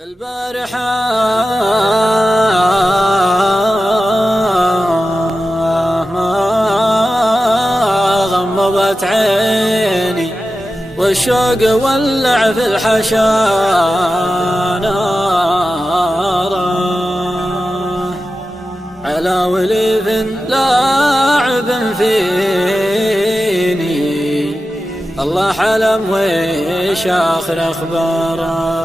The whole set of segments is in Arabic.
البارحة ما غمضت عيني والشوق ولع في الحشا نارا على وليف لاعب فيني الله حلم ويش آخر أخباره.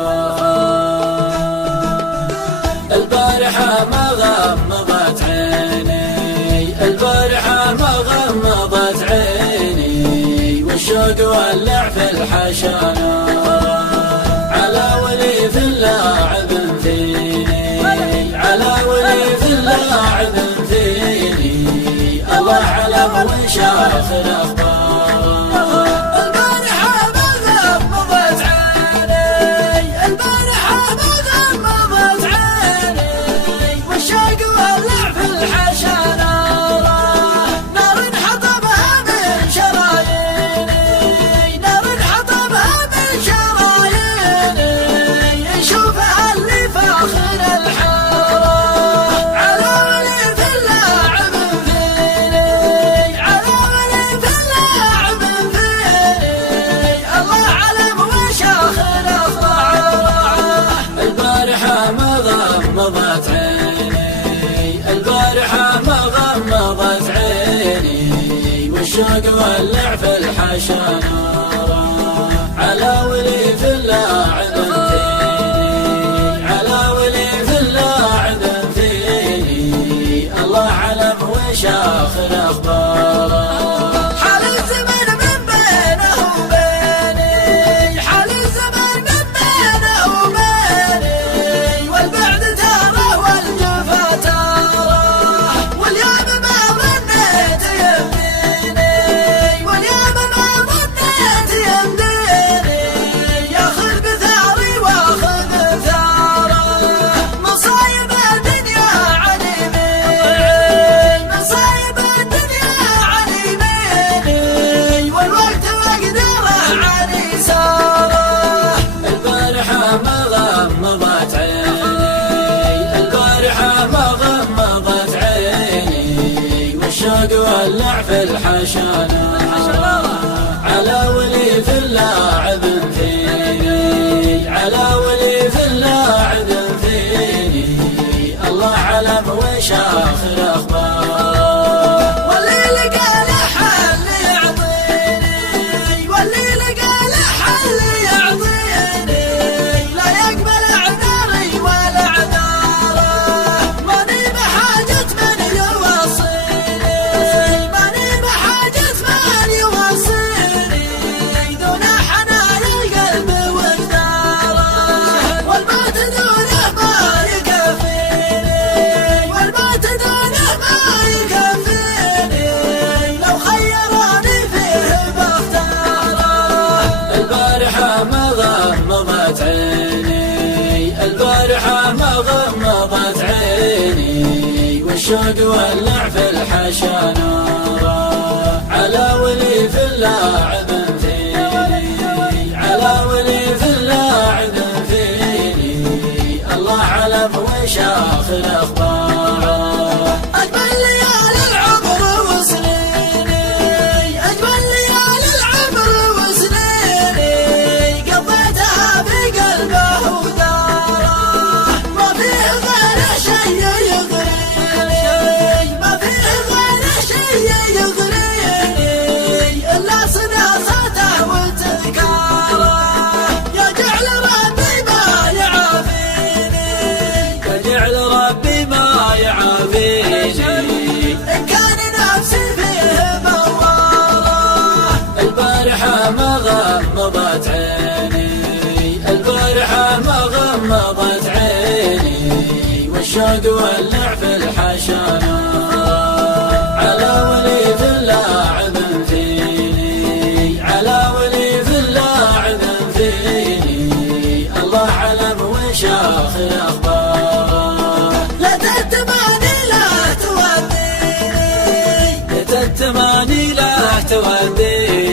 البارحة ما غمضت عيني البارحة ما غمضت عيني والشوق ولع في الحشا على وليف لاعب فيني على وليف لاعب فيني الله علم وش آخر أخباره. غمضت عيني البارحة ما غمضت عيني والشوق ولع في الحشا نارا على وليف لاعب فيني على وليف لاعب فيني الله علم وش آخر أخباره. الشوق ولع في الحشا على وليف لاعب فيني على وليف لاعب فيني الله علم وش آخر أخباره. البارحة ما غمضت عيني والشوق ولع في الحشا نارا على وليف لاعب فيني على وليف لاعب فيني الله علم وش آخر أخباره. ما غمضت عيني البارحة ما غمضت عيني والشوق ولع في الحشا على وليف لاعب فيني على وليف لاعب فيني الله علم وش آخر أخباره. لا تتماني لا توديني لا تتماني لا توديني